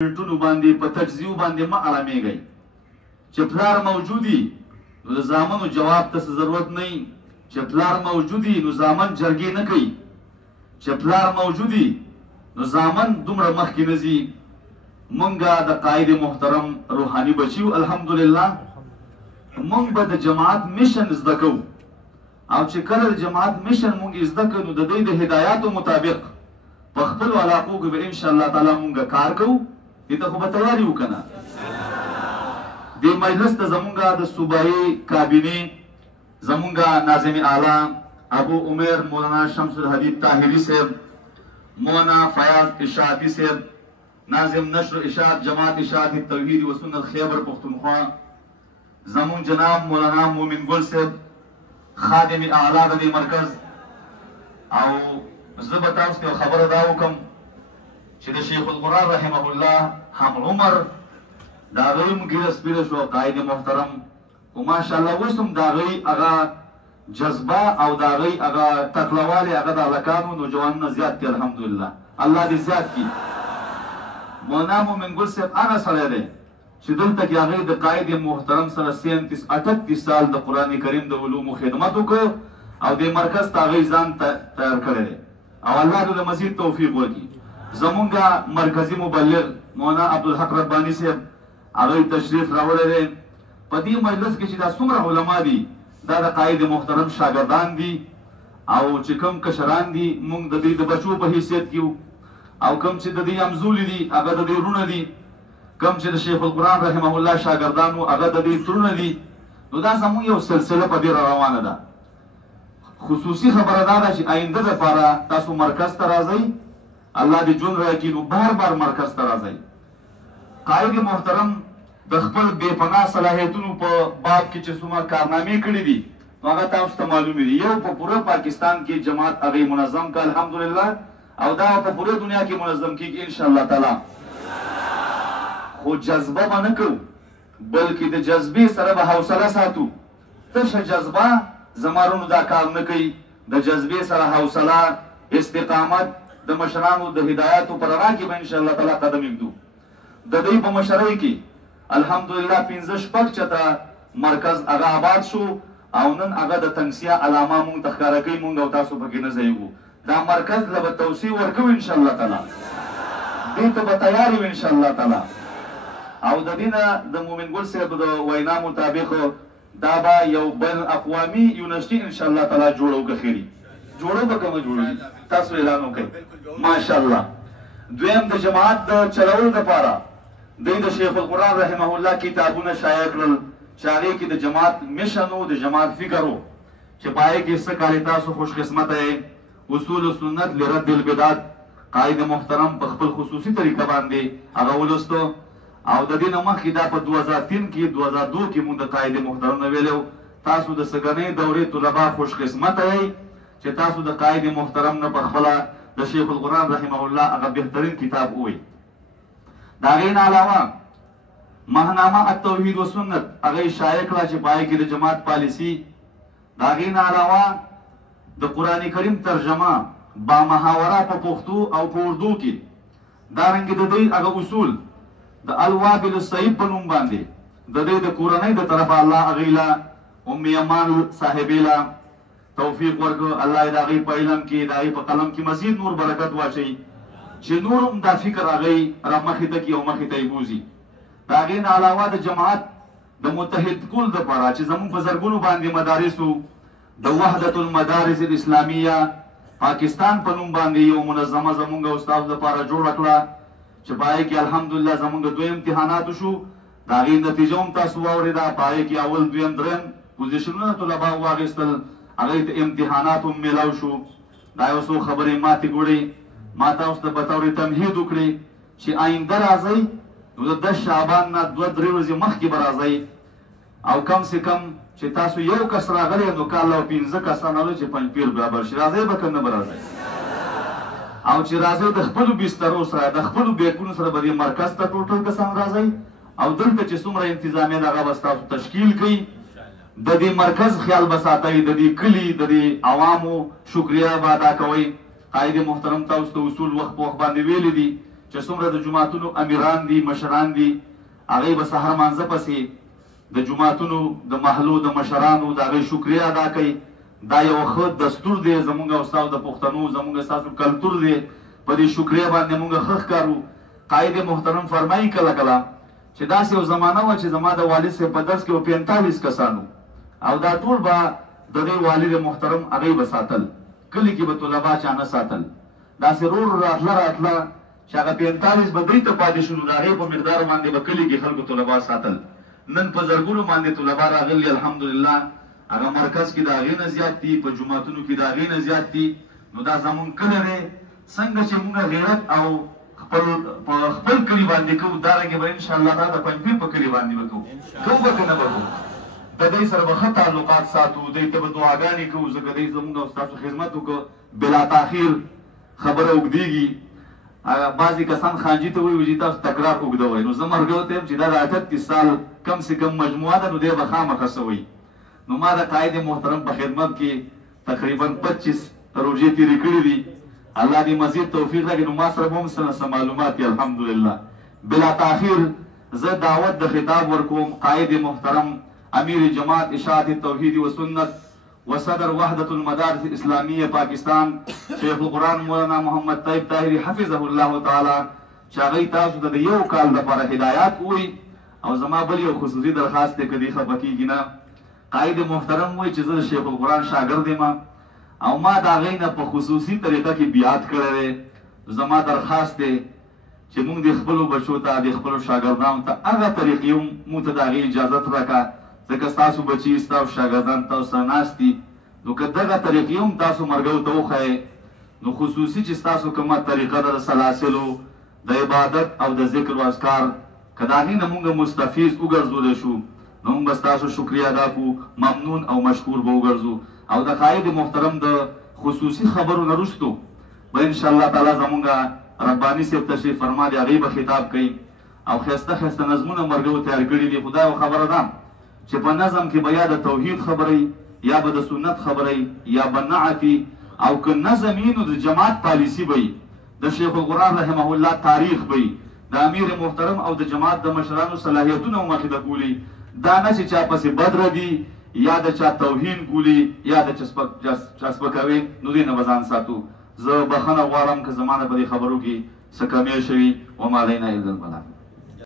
ټونو باندې په تجزیو باندې ما آرامیږئ چې پلار موجودي نو د زامنو جواب ته ضرورت نه چې پلار موجودي نو زامن جرګې نه کوي چې پلار موجودي نو زامن دومره مخکې نه ځي مونږه د قائد محترم روحاني بچیو الحمدلله مونږ به د جماعت میشن زده کوو او چې کله د جماعت میشن مونږ زده کوو نو د دوی د هدایاتو مطابق په خپلو علاقو کې به انشاءالله تعالی مونږ کار کوو دې ته خو به تیاري وکنه دې مجلس ته زمونږه د صوبایي کابینې زمونږه ناظم اعلی ابو عمر مولانا شمس الحدید طاهری صاحب مولانا فیاض اشاعتی صاحب ناظم نشر اشاعت جماعت اشاعت توحید و سنت خیبر پختونخوا زمون جناب مولانا مومن گل صاحب خادم اعلی د دې مرکز او زه به تاسو ته خبره دا وکم چې د شیخ القرآن رحمه الله هم عمر د هغوی مګیره سپیره شو قائد محترم خو ماشاءالله اوس هم د هغوی هغه جذبه او د هغوی هغه تکړهوالی هغه د هلکانو نوجوانونه زیات دي الحمدلله الله دې زیات کړي مولانا مومن ګل صاحب هغه سړی دی چې دلته کې هغوی د قائد محترم سره 38 سال د قرآن کریم د علومو خدمت وکړو او د مرکز ته هغوی ځان تیار کړی دی او الله دې مزید توفیق ورکړي زمونږه مرکزی مبلغ مولانا عبدالحق ربانی صاحب هغوی تشریف راوړی دی په دې مجلس کې چې دا څومره علما دي دا د قائد محترم شاګردان دي او چې کوم کشران دي موږ د دوی د بچو په حیثیت کې او کوم چې د دوی همزولي دي هغه د دوی وروڼه دي کوم چې د شیخ القرآن رحمه الله شاګردان وو هغه د دوی ترونه دي نو دا زموږ یو سلسله په دې روانه ده خصوصي خبره دا ده چې آینده دپاره تاسو مرکز ته راځئ الله دې ژوند راکړي نو بار بار مرکز ته راځئ قائد محترم د خپل بې پناه صلاحیتونو په باب کې چې څومره کارنامې کړي دي نو هغه تاسو ته معلومې دي یو په پوره پاکستان کې جماعت هغې منظم کړه الحمدلله او دا په پوره دنیا کې منظم کېږي انشاءالله تعالی خو جذبه به نه کوو بلکې د جذبې سره به حوصله ساتو تشه جذبه زمارونو دا کار نه کوي د جذبې سره حوصله استقامت د مشرانو د هدایاتو پر رڼا کې به انشاءالله تعالی قدم ایږدو د دوی په مشرۍ کې الحمدلله 15 چته مرکز هغه آباد شو او نن هغه د تنګسیا علامه مونږ ته ښکاره کوي مونږ او تاسو پکې نه ځایږو دا مرکز له به توسیع ورکوو انشاءالله تعالی دې ته به تیار یو انشاءالله تعالی او د دې نه د مومن ګل صاحب د وینا مطابق دا به یو بین اقوامي یونیورسټي انشاءالله تعالی جوړو که خیري جوړو به که نه جوړو تاسو اعلان وکړئ ماشاءالله دویم د جماعت د چلولو دپاره دوی د شیخ القرآن رحمه الله کتابونه شایع کړل چې هغې کې د جماعت مشن و د جماعت فکر و چې په هغې کې څه کالې تاسو خوش قسمته یې اصول سنت لرد البدعت قائد محترم په خپل خصوصي طریقه باندې هغه ولوستو او د دې نه مخکې دا په 2003 کې 2002 کې مونږ د قائد محترم نه ویلو تاسو د سږنۍ دورې طلبا خوش قسمته یئ چې تاسو د قائد محترم نه په خپله د شیخ القرآن رحمه الله هغه بهترین کتاب ووایي د هغې نه علاوه ماهنامه التوحید و سنت هغه یې شایع کړه چې په هغې کې د جماعت پالیسي د هغې نه علاوه د قرآن کریم ترجمه با محاوره په پښتو او په اردو کې دارنګې د دوی هغه اصول د الوابل الصیب په نوم باندې د دوی د کورنۍ د طرفه الله هغې له ام ایمان صاحبې له توفیق ورکړو الله یې د هغې په علم کې د هغې په قلم کې مزید نور برکت واچوي چې نور هم دا فکر هغې را مخې ته کړي او مخې ته یې بوځي د هغې نه علاوه د جماعت د متحد کول دپاره چې زموږ په زرګونو باندې مدارسو د وحدت المدارس الاسلامیه پاکستان په نوم باندې یو منظمه زموږ استادو دپاره جوړه کړه چې په هغې کې الحمدلله زموږ دوی امتحانات وشو د هغې نتیجه هم تاسو واورېده په هغې کې اول دویم دریم پوزیشنونه طلباو واخیستل هغې ته امتحانات هم میلاو شو دا یو څو خبرې ماتې ګوړې ما تاسو ته به طور تمهید وکړي چې آینده راځئ نو د 10 شعبان نه 2-3 ورځې مخکې به راځئ او کم سے کم چې تاسو یو کس راغلی نو که الله 15 کسان راغلي چې پنځپیر برابر شي راځئ به که نه به راځئ او چې راځئ د خپلو بسترو سره د خپلو بیکونو سره به دې مرکز ته ټوټل کسان راځئ او دلته چې څومره انتظامیه ده هغه به ستاسو تشکیل کوي د دې مرکز خیال به ساتئ د دې کلي د دې عوامو شکریه به ادا کوئ قائد محترم تاسو ته اصول وخت په وخت باندې ویلي دي چې څومره د جوماتونو امیران دي مشران دي هغوی به سحر مانځه پسې د جوماتونو د محلو د مشرانو د هغوی شکریه ادا کوي. دا یو ښه دستور دی زمونږ او ستاسو د پښتنو زمونږ ستاسو کلتور دی. په دې شکریه باندې مونږ ښه ښکارو. قائد محترم فرمایي کله کله چې داسې یو زمانه وه چې زما د والد صاحب په درس کې 45 کسانو او دا ټول به د دې والد محترم هغوی به ساتل. کلي کې به طلبا چا نه ساتل. داسې رور راتله چې هغه 45 به دوی ته پاتې شو، نو د هغې په مقدار باندې به کلي کې خلکو طلبا ساتل. نن په زرګونو باندې طلبا راغلي الحمدلله. هغه مرکز کې د هغې نه زیات دي، په جوماتونو کې د هغې نه زیات دي. نو دا زمونږ کلی دی. څنګه چې مونږ غیرت او په خپل کلي باندې کوو دارنګې به انشاءالله دا د پنجپیر په کلي باندې به کوو به که نه به کوو. د دوی سره به ښه تعلقات ساتو، دوی ته به دعاګانې کوو ځکه دوی زمونږ او ستاسو خدمت وکړو. بلا تاخیر خبره اوږدېږي. بعضې کسان خانجي ته وایي چې تاسو تکرار اوږدوئ. نو زه مرګو ته یم چې دا د 38 سال کم سے کم مجموعه ده، نو دی به خامخا څه وایي. نو ما د قائد محترم په خدمت کې تقریبا 25 روژې تېرې کړي دي. الله دې مزید توفیق راکړي. نو ما سره به هم څه معلومات دي الحمدلله. بلا تاخیر زه دعوت د خطاب ورکوم قائد محترم امیر جماعت اشاعت توحید و سنت و صدر وحدت المدارس اسلامیه پاکستان شیخ القرآن مولانا محمد طیب طاهری حفظه الله تعالی چې هغوی تاسو ته د یو کال لپاره هدایات ووایي. او زما بل یو خصوصي درخواست دی که دې خفه کېږي نه. قائد محترم وایي چې زه د شیخ القرآن شاګرد یم او ما د هغوی نه په خصوصي طریقه کې بیعت کړی دی. زما درخواست دی چې موږ د خپلو بچو ته د خپلو شاګردانو ته هغه طریقې هم موږ ته د هغې اجازت راکړه ځکه ستاسو بچي ستاسو شاګردان تاسو سره ناست دي. نو که دغه طریقې هم تاسو مرګو ته وښایئ نو خصوصي چې ستاسو کومه طریقه ده د سلاسلو د عبادت او د ذکر و اذکار که د هغې نه موږ مستفیض وګرځولی شو نو موږ به ستاسو شکریه ادا کړو، ممنون او مشکور به وګرځو. او د قائد محترم د خصوصي خبرو نه وروستو به انشاءالله تعالی زمونږ رباني صاحب تشریف فرما دی، هغوی به خطاب کوي او ښایسته ښایسته نظمونه مرګو تیار کړي دي. خو دا یو خبره ده چې په نظم کې به یا د توحید خبرې یا به د سنت خبرې یا به نعتي او که نظم وي نو د جماعت پالیسي به وي، د شیخ القرآن رحمه الله تاریخ به وي، د امیر محترم او د جماعت د مشرانو صلاحیتونه مخې ته بولي. دا نه چې چا پسې بد ردي یا د چا توهین بولي یا د چا سپکوي، نو دې نه به ځان ساتو. زه بخښنه غواړم که زما نه په دې خبرو کې څه کمی شوي. وما علینا الا البلاغ.